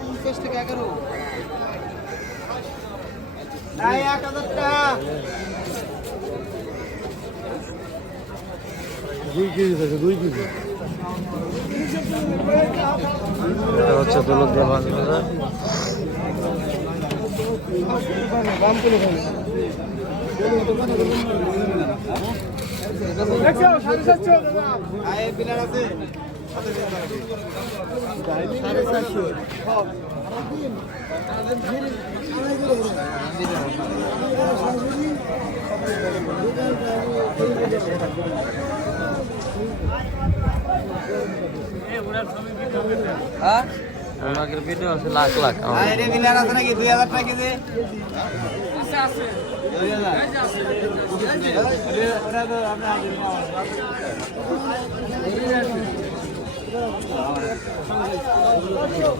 পঞ্চাশ থেকে এগারো এক হাজার টাকা দুই কেজি থাকে দুই কেজি এটা হচ্ছে দৌলতদিয়া মাছ বাজার আয় বিলার আছে। হ্যাঁ? ওনাদের ভিডিও আছে লাখ লাখ আমার আয় রে বিলার আছে নাকি? দুই হাজার টাকা কেজি? দুই হাজার। ওটা তো আপনার Oh,